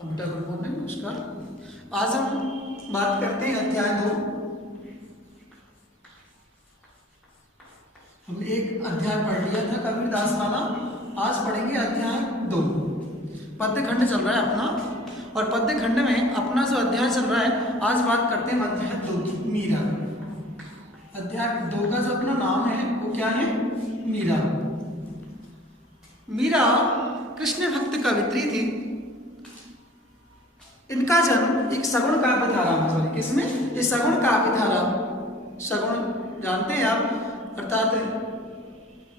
बेटा good morning, नमस्कार। आज हम बात करते हैं अध्याय 2। हम एक अध्याय पढ़ लिया था कबीरदास वाला, आज पढ़ेंगे अध्याय 2। पद्य खंड चल रहा है अपना, और पद्य खंड में अपना जो अध्याय चल रहा है, आज बात करते हैं अध्याय 2 की, मीरा। अध्याय 2 का जो अपना नाम है वो क्या है? मीरा। मीरा कृष्ण भक्त कवित्री थी। इनका जन्म एक सगुण काव्यधारा में, सॉरी किसमें? ये सगुण काव्यधारा। सगुण जानते हैं आप, अर्थात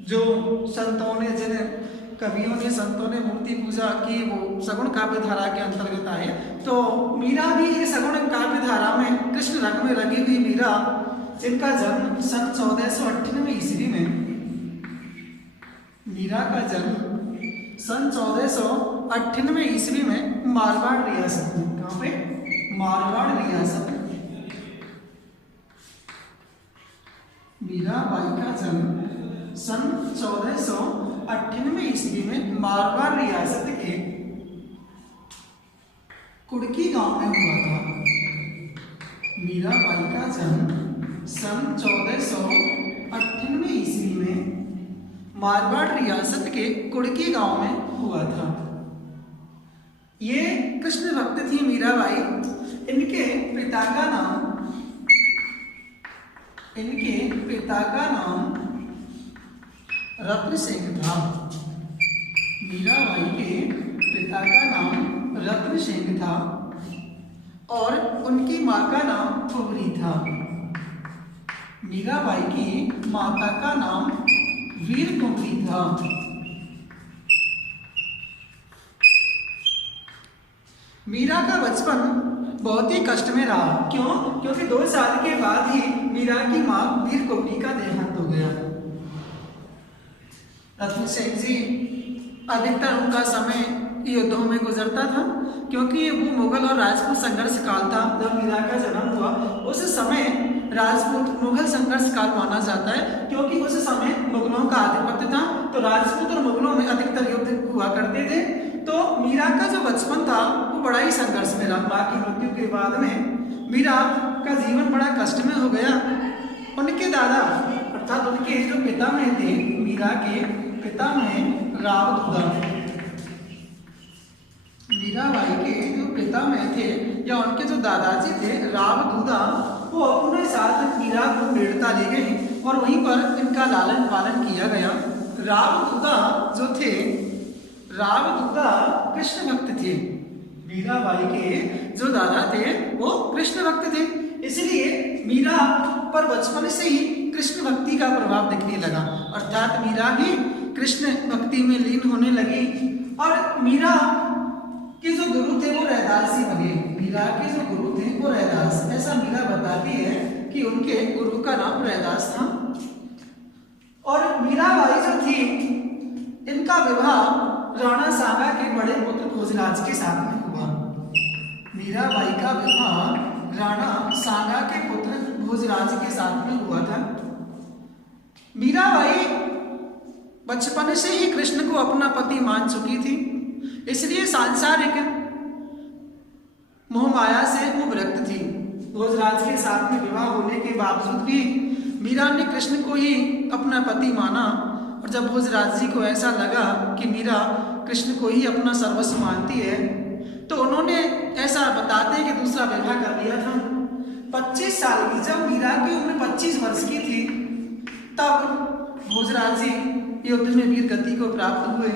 जो संतों ने, जिन कवियों ने, संतों ने मूर्ति पूजा की, वो सगुण काव्यधारा के अंतर्गत आए। तो मीरा भी ये सगुण काव्यधारा में कृष्ण रंग में लगी हुई मीरा, जिनका जन्म सन 1498 ईस्वी में, मीरा का जन्म सन 1498 ईस्वी में मारवाड़ रियासत में, कहाँ पे? मारवाड़ रियासत में। मीराबाई का जन्म सन 1498 ईस्वी में मारवाड़ रियासत के कुड़की गांव में हुआ था। मीराबाई का जन्म सन 1498 ईस्वी में मारवाड़ रियासत के कुड़की गांव में हुआ था। ये कृष्ण भक्त थी मीराबाई। इनके पिता का नाम रत्न सिंह था। मीराबाई के पिता का नाम रत्न सिंह था और उनकी मां का नाम कुंवरी था। मीराबाई की माता का नाम वीर कुंवरी था। मीरा का बचपन बहुत ही कष्ट में रहा। क्यों? क्योंकि 2 साल के बाद ही मीरा की मां वीर कुंवरी का देहांत हो गया। रत्न सिंह जी अधिकतर उनका समय युद्धों में गुजरता था, क्योंकि वो मुगल और राजपूत संघर्ष काल था। जब मीरा का जन्म हुआ उस समय राजपूत मुगल संघर्ष काल माना जाता है, क्योंकि उस समय मुगलों का आधिपत्य था। तो राजपूत और मुगलों में अधिकतर युद्ध हुआ करते थे। तो मीरा का जो बचपन था वो बड़ा ही संघर्ष में रहा। मां की मृत्यु के बाद में मीरा का जीवन बड़ा कष्ट में हो गया। उनके दादा अर्थात उनके जो पिता में थे, मीरा के पिता में रावदूदा, मीराबाई के जो पिता में थे या उनके जो दादाजी थे रावदूदा, वो अपने साथ मीरा को मेड़ता ले गए और वहीं पर इनका लालन पालन किया गया। रावदूदा जो थे, रावदूदा कृष्ण भक्त थे। मीराबाई के जो दादा थे वो कृष्ण भक्त थे, इसलिए मीरा पर बचपन से ही कृष्ण भक्ति का प्रभाव दिखने लगा। अर्थात मीरा भी कृष्ण भक्ति में लीन होने लगी। और मीरा के जो गुरु थे वो रैदास ही बने। मीरा के जो गुरु थे वो रैदास, ऐसा मीरा बताती है कि उनके गुरु का नाम रैदास था। और मीराबाई जो थी, इनका विवाह राणा सांगा के बड़े पुत्र भोजराज के साथ में हुआ। मीराबाई का विवाह राणा सांगा के पुत्र भोजराज के साथ में हुआ था। मीराबाई बचपन से ही कृष्ण को अपना पति मान चुकी थी, इसलिए सांसारिक मोह माया से वो विरक्त थी। भोजराज के साथ में विवाह होने के बावजूद भी मीरा ने कृष्ण को ही अपना पति माना। और जब भोजराज जी को ऐसा लगा कि मीरा कृष्ण को ही अपना सर्वस्व मानती है, तो उन्होंने ऐसा बताते कि दूसरा विवाह कर लिया था। 25 साल की जब मीरा की उम्र 25 वर्ष की थी, तब भोजराज जी युद्ध में वीर गति को प्राप्त हुए।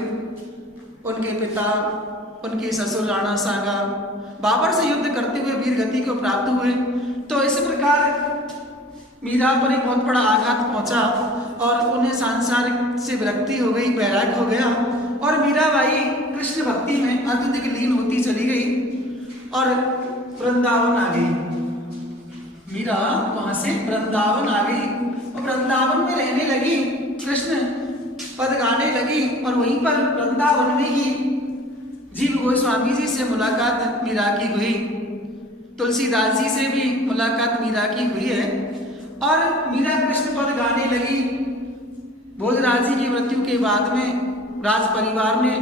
उनके पिता, उनके ससुर राणा सांगा बाबर से युद्ध करते हुए वीर गति को प्राप्त हुए। तो इस प्रकार मीरा पर एक बहुत बड़ा आघात पहुंचा और उन्हें सांसारिक से विरक्ति हो गई, वैराग्य हो गया। और मीराबाई कृष्ण भक्ति में अत्यधिक लीन होती चली गई और वृंदावन आ गई। मीरा वहां से वृंदावन आ गई और वृंदावन में रहने लगी, कृष्ण पद गाने लगी। और वहीं पर वृंदावन में ही जीव गोस्वामी जी से मुलाकात मीरा की हुई, तुलसीदास जी से भी मुलाकात मीरा की हुई है। और मीरा कृष्ण पद गाने लगी। भोजराज जी की मृत्यु के बाद में राज परिवार ने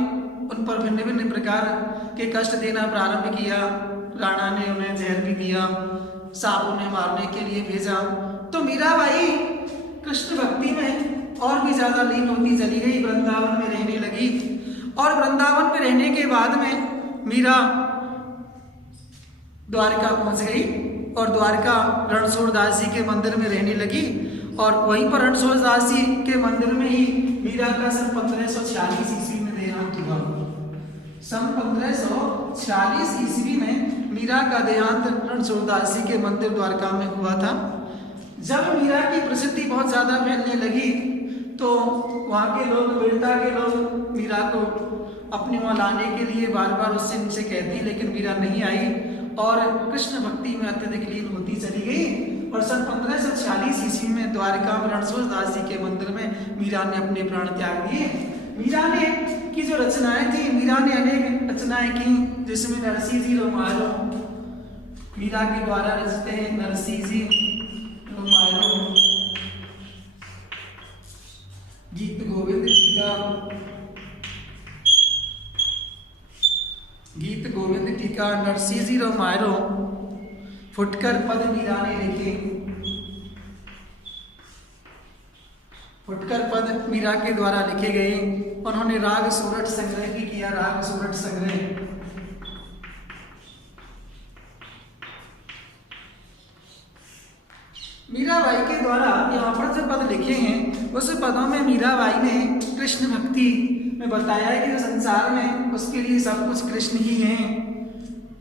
उन पर भिन्न भिन्न प्रकार के कष्ट देना प्रारंभ किया। राणा ने उन्हें जहर भी दिया, सांप उन्हें मारने के लिए भेजा। तो मीराबाई कृष्ण भक्ति में और भी ज्यादा लीन होती चली गई, वृंदावन में रहने लगी। और वृंदावन में रहने के बाद में मीरा द्वारका पहुंच गई और द्वारका रणछोड़दास जी के मंदिर में रहने लगी। और वहीं पर रणछोड़दास जी के मंदिर में ही मीरा का सन 1546 ईस्वी में देहांत हुआ। सन 1546 ईस्वी में मीरा का देहांत रणछोड़दास जी के मंदिर द्वारका में हुआ था। जब मीरा की प्रसिद्धि बहुत ज्यादा फैलने लगी तो वहाँ के लोग, बेड़ता के लोग मीरा को अपने वहाँ लाने के लिए बार बार उससे उनसे कहती, लेकिन मीरा नहीं आई और कृष्ण भक्ति में अत्यधिक लीन होती चली गई। और सन 1546 ईस्वी में द्वारका में रणछोड़दास जी के मंदिर में मीरा ने अपने प्राण त्याग दिए। मीरा ने की जो रचनाएं थी, मीरा ने अनेक रचनाएं की, जिसमें नरसिंह जी रोमालो मीरा के द्वारा रचते हैं। नरसिंह जी रोमालो, गीत गोविंद टीका, गीत गोविंद टीका, नरसिंह जी रोमालो, फुटकर पद मीरा ने लिखे। फुटकर पद मीरा के द्वारा लिखे गए। उन्होंने राग सोरठ संग्रह भी किया, राग सोरठ संग्रह। मीराबाई के द्वारा यहाँ पर जो पद लिखे हैं उस पदों में मीराबाई ने कृष्ण भक्ति में बताया है कि संसार में उसके लिए सब कुछ कृष्ण ही हैं।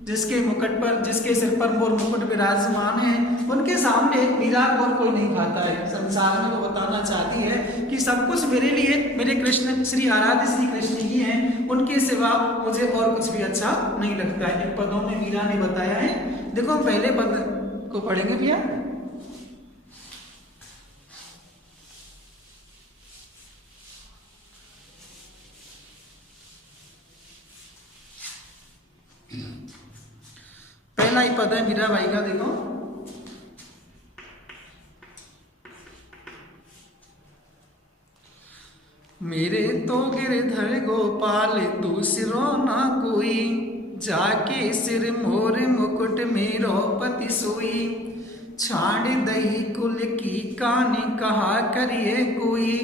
जिसके मुकुट पर, जिसके सिर पर मोर मुकुट विराजमान है, उनके सामने मीरा और कोई नहीं भाता है। संसार में वो बताना चाहती है कि सब कुछ मेरे लिए मेरे कृष्ण, श्री आराध्य श्री कृष्ण ही हैं, उनके सिवा मुझे और कुछ भी अच्छा नहीं लगता है। इन पदों में मीरा ने बताया है। देखो पहले पद को पढ़ेंगे भैया। पहला ही पद है मीराबाई का, देखो। मेरे तो गिरधर गोपाल दूसरो ना कोई, जाके सिर मोर मुकुट मेरो पति सोई। छाड़ दही कुल की कान कहा करिए कोई,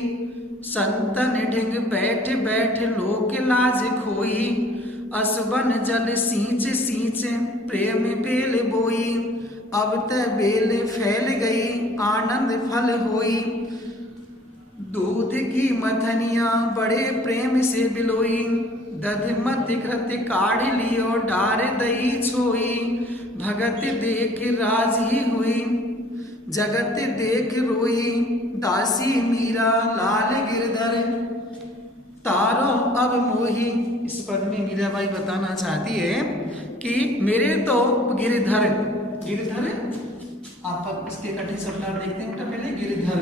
संतन ढिंग बैठ बैठ लोक लाज खोई। असबन जल सींच सींच प्रेम बेल बोई, अब त बेल फैल गई आनंद फल होई। दूध की मथनिया बड़े प्रेम से बिलोई, दध मत कृत काढ़ लियो डार दही छोई। भगत देख राजी हुई जगत देख रोई, दासी मीरा लाल गिरधर तारो अब मोही। इस पद में मीराबाई बताना चाहती है कि मेरे तो गिरधर, गिरधर आप इसके कठिन शब्द देखते हैं। पहले गिरधर,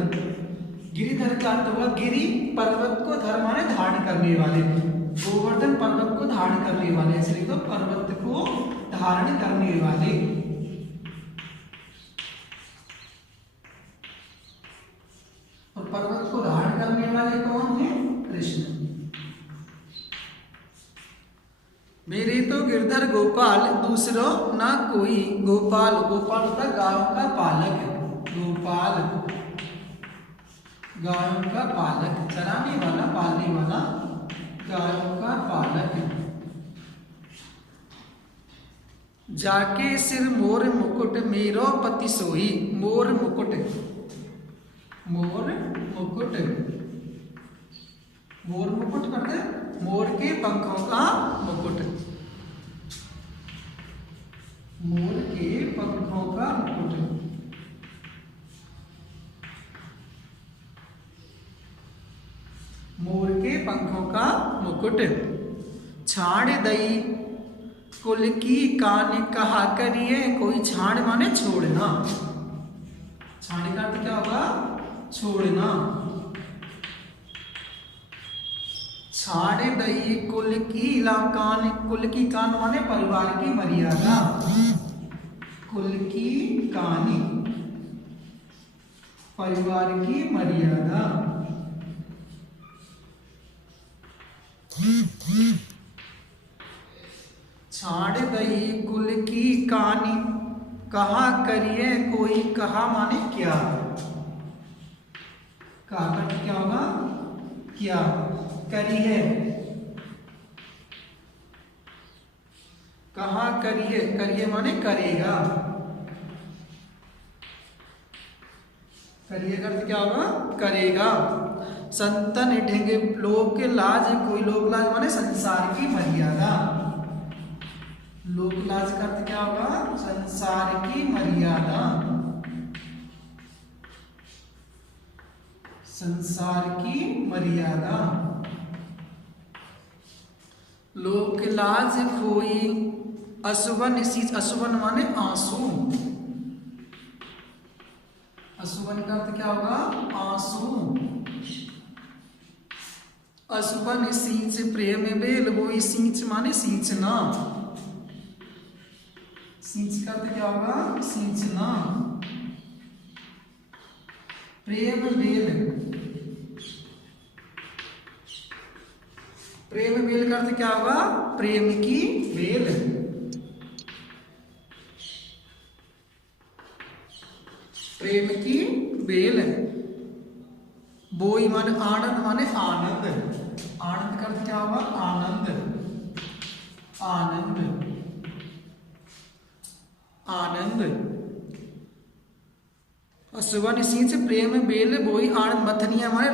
गिरिधर का अर्थ हुआ गिरि पर्वत को धर माने धारण करने वाले, गोवर्धन पर्वत को धारण करने वाले, इसलिए तो पर्वत को धारण करने वाले। और पर्वत को धारण करने वाले कौन है? कृष्ण। मेरे तो गिरधर गोपाल दूसरो ना कोई। गोपाल, गोपाल होता गायों का पालक, गोपाल गायों का पालक, चराने वाला, पालने वाला, गायों का पालक। जाके सिर मोर मुकुट मेरो पति सोई। मोर मुकुट, मोर मुकुट, मोर मुकुट करते मोर के पंखों का मुकुट, मोर के पंखों का मुकुट। मोर के पंखों का मुकुट। छाड़ दई कुल की कान कहा करिए कोई। छाड़ माने छोड़ना, छाड़ का अर्थ क्या होगा? छोड़ना। छाड़ दई कुल की कान, कुल की कान माने परिवार की मर्यादा, कुल की कानी परिवार की मर्यादा। छाड़ दई कुल की कानी, कहा करिए कोई, कहा माने क्या, कहा का क्या होगा क्या, करिए, कहा करिए, करिए माने करेगा, करिए का अर्थ क्या होगा करेगा। संतन ढिंग लोक लाज कोई, लोक लाज माने संसार की मर्यादा, लोक लाज का अर्थ क्या होगा संसार की मर्यादा, संसार की मर्यादा। लोक लाज कोई अशुभन सींच, अशुभन माने आंसू, अशुभन का अर्थ क्या होगा आंसू। अशुभन सींच प्रेम बेल बोई, सींच माने सींचना, सींच का अर्थ क्या होगा सींचना। प्रेम बेल, प्रेम बेल का अर्थ क्या होगा प्रेम की बेल, प्रेम की बेल। बोई माने आनंद, माने आनंद, आनंद का अर्थ क्या होगा आनंद, आनंद, आनंद। सुबह सींच प्रेम बेल बोई आनंद, मथनिया माने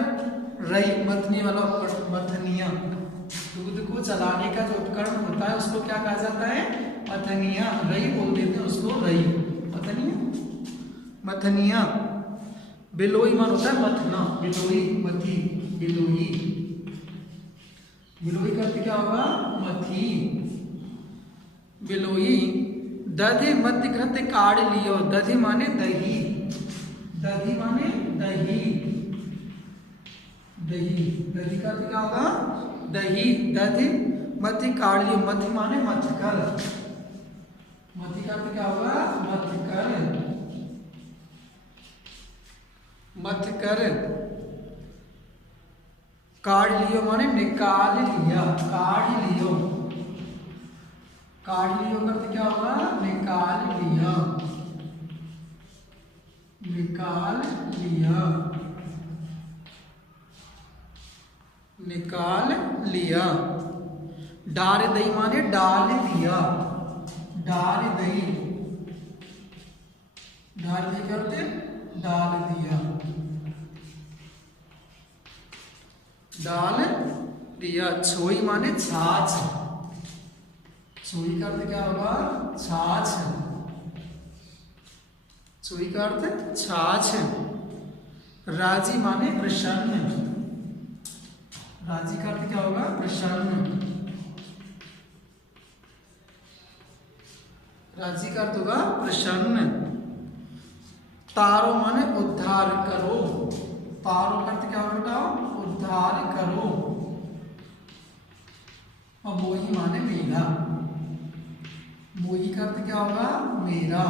रई, मथनी वाला मथनिया, दूध को चलाने का जो उपकरण होता है उसको क्या कहा जाता है मथनिया, रई बोल देते हैं उसको रई, मथनिया, मथनिया। बिलोई मान होता है मथना, बिलोई मथी, बिलोई, बिलोई का अर्थ क्या होगा मथी, बिलोई। दधि मध्य कृत्य काढ़ लियो, दधि माने दही, दधि माने दही, दही, दही का अर्थ क्या होगा दही, दधि मध्य काढ़ लियो, मध्य माने मथकर, मथी का अर्थ क्या होगा मथकर, मथकर। काढ़ लियो माने निकाल लिया, काढ़ लियो, काढ़ लियो का अर्थ क्या होगा निकाल लिया, निकाल लिया, निकाल लिया। डार दही माने डाल दिया, डाल दही, डाल दही करते डाल दिया, डाल दिया। छोई माने छाछ, छोई का अर्थ क्या होगा छाछ, छोई का अर्थ छाछ। राजी माने प्रसन्न, राजी का अर्थ क्या होगा प्रसन्न, राजी का अर्थ होगा प्रसन्न। तारो माने उद्धार करो, तारो का अर्थ क्या होगा बताओ उद्धार करो। और मोही माने मेरा, मोही का अर्थ क्या होगा मेरा।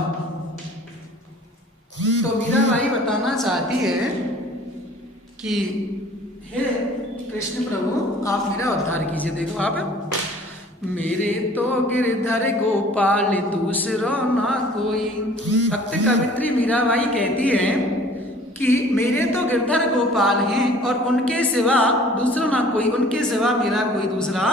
तो मीरा बाई बताना चाहती है कि हे कृष्ण प्रभु आप मेरा उद्धार कीजिए। देखो आप, मेरे तो गिरधर गोपाल दूसरो ना कोई। भक्त कवित्री मीराबाई कहती है कि मेरे तो गिरधर गोपाल हैं और उनके सिवा दूसरा ना कोई, उनके सिवा मेरा कोई दूसरा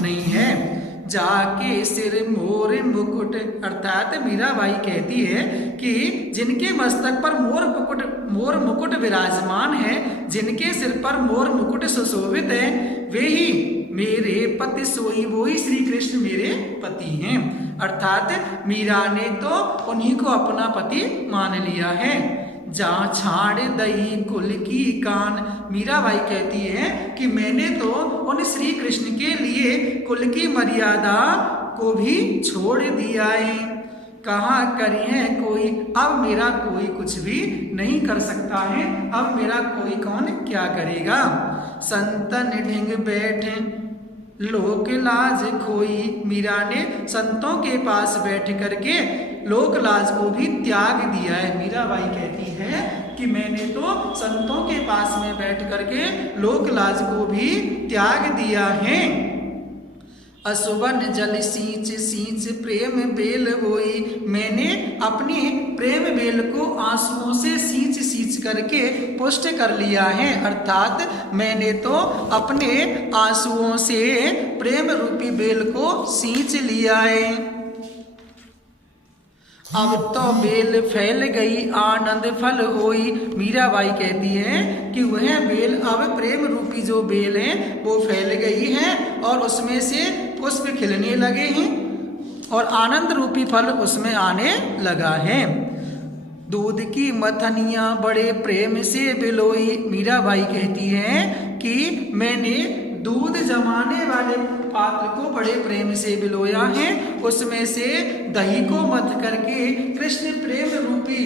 नहीं है। जाके सिर मोर मुकुट, अर्थात मीराबाई कहती है कि जिनके मस्तक पर मोर मुकुट विराजमान है, जिनके सिर पर मोर मुकुट सुशोभित है, वे ही मेरे पति सोई, वो ही श्री कृष्ण मेरे पति हैं। अर्थात मीरा ने तो उन्हीं को अपना पति मान लिया है। जहाँ छाड़ दही कुल की कान, मीराबाई कहती है कि मैंने तो उन श्री कृष्ण के लिए कुल की मर्यादा को भी छोड़ दिया है। कहा करी है कोई, अब मेरा कोई कुछ भी नहीं कर सकता है, अब मेरा कोई कौन क्या करेगा। संतन ढिंग बैठे लोक लाज खोई, मीरा ने संतों के पास बैठ करके लोक लाज को भी त्याग दिया है। मीराबाई कहती है कि मैंने तो संतों के पास में बैठ करके लोक लाज को भी त्याग दिया है। असुवन जल सींच सींच प्रेम बेल होई। मैंने अपने प्रेम बेल को आंसुओं से सींच सींच करके पुष्ट कर लिया है, अर्थात मैंने तो अपने आंसुओं से प्रेम रूपी बेल को सींच लिया है। अब तो बेल फैल गई आनंद फल होई। मीराबाई कहती है कि वह बेल, अब प्रेम रूपी जो बेल है वो फैल गई है और उसमें से पुष्प खिलने लगे हैं और आनंद रूपी फल उसमें आने लगा है। दूध की मथनियाँ बड़े प्रेम से बिलोई। मीराबाई कहती है कि मैंने दूध जमाने वाले पात्र को बड़े प्रेम से बिलोया है, उसमें से दही को मथ करके कृष्ण प्रेम रूपी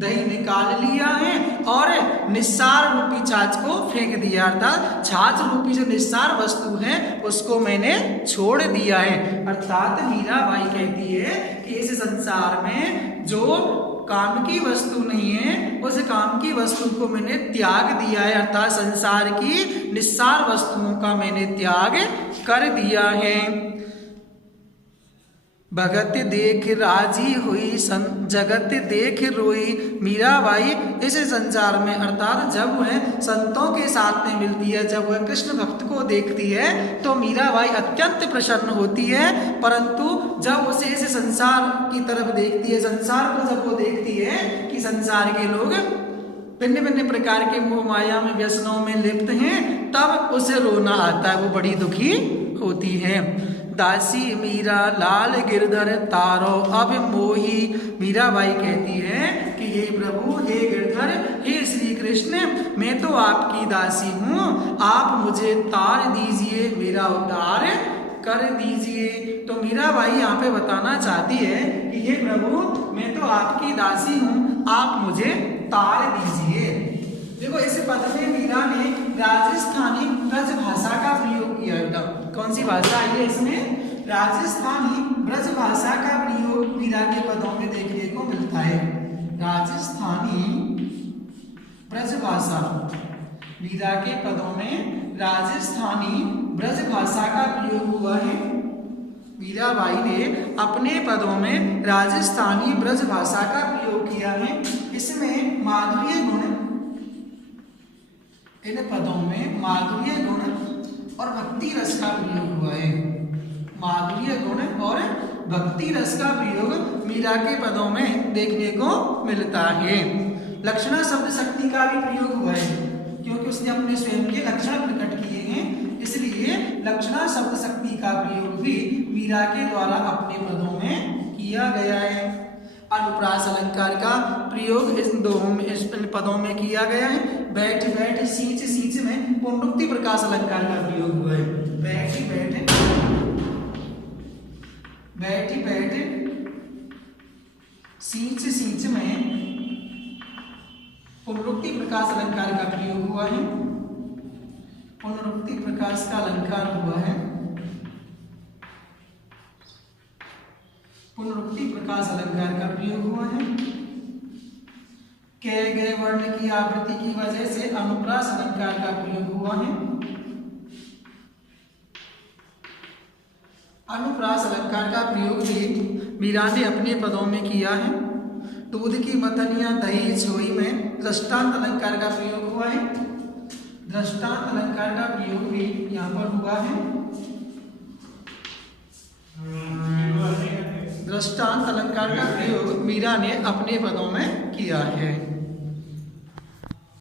दही निकाल लिया है और निस्सार रूपी छाछ को फेंक दिया, अर्थात छाछ रूपी जो निस्सार वस्तु है उसको मैंने छोड़ दिया है। अर्थात मीराबाई कहती है कि इस संसार में जो काम की वस्तु नहीं है उस काम की वस्तु को मैंने त्याग दिया है, अर्थात संसार की निस्सार वस्तुओं का मैंने त्याग कर दिया है। भगत देख राजी हुई जगत देख रोई। मीराबाई इस संसार में, अर्थात जब वह संतों के साथ में मिलती है, जब वह कृष्ण भक्त को देखती है तो मीराबाई अत्यंत प्रसन्न होती है, परंतु जब उसे इस संसार की तरफ देखती है, संसार को जब वो देखती है कि संसार के लोग भिन्न भिन्न प्रकार के मोह माया में व्यसनों में लिप्त हैं, तब उसे रोना आता है, वो बड़ी दुखी होती है। दासी मीरा लाल गिरधर तारो अब मोही। मीराबाई कहती है कि हे प्रभु, हे गिरधर, हे श्री कृष्ण, मैं तो आपकी दासी हूँ, आप मुझे तार दीजिए, मेरा उद्धार कर दीजिए। तो मीराबाई यहाँ पे बताना चाहती है कि हे प्रभु, मैं तो आपकी दासी हूँ, आप मुझे तार दीजिए। देखो इस पद में मीरा ने राजस्थानी ब्रज भाषा का प्रयोग किया है। कौन सी भाषा आई है इसमें? राजस्थानी ब्रज भाषा का प्रयोग मीरा के पदों में देखने को मिलता है। राजस्थानी ब्रज भाषा, मीरा के पदों में राजस्थानी ब्रज भाषा का प्रयोग हुआ है। मीराबाई ने अपने पदों में राजस्थानी ब्रज भाषा का प्रयोग किया है। इसमें माधुर्य गुण, इन पदों में माधुर्य गुण और भक्ति रस का प्रयोग हुआ है। माधुर्य गुण और भक्ति रस का प्रयोग मीरा के पदों में देखने को मिलता है। लक्षणा शब्द शक्ति का भी प्रयोग हुआ है, क्योंकि उसने अपने स्वयं के लक्षण प्रकट किए हैं, इसलिए लक्षणा शब्द शक्ति का प्रयोग भी मीरा के द्वारा अपने पदों में किया गया है। अनुप्रास अलंकार का प्रयोग इन पदों में किया गया है। बैठ बैठ सींच सींच में पुनरुक्ति प्रकाश अलंकार का प्रयोग हुआ है। बैठी बैठ, बैठी बैठ सींच सींच में पुनरुक्ति प्रकाश अलंकार का प्रयोग हुआ है। पुनरुक्ति प्रकाश का अलंकार हुआ है। पुनरुक्ति प्रकाश अलंकार का प्रयोग हुआ है। कहे गए वर्ण की आवृत्ति की वजह से अनुप्रास अलंकार का प्रयोग हुआ है। अनुप्रास अलंकार का प्रयोग भी मीरा ने अपने पदों में किया है। दूध की मथनियां दही छोई में दृष्टांत अलंकार का प्रयोग हुआ है। दृष्टांत अलंकार का प्रयोग भी यहाँ पर हुआ है। दृष्टांत अलंकार का प्रयोग मीरा ने अपने पदों में किया है।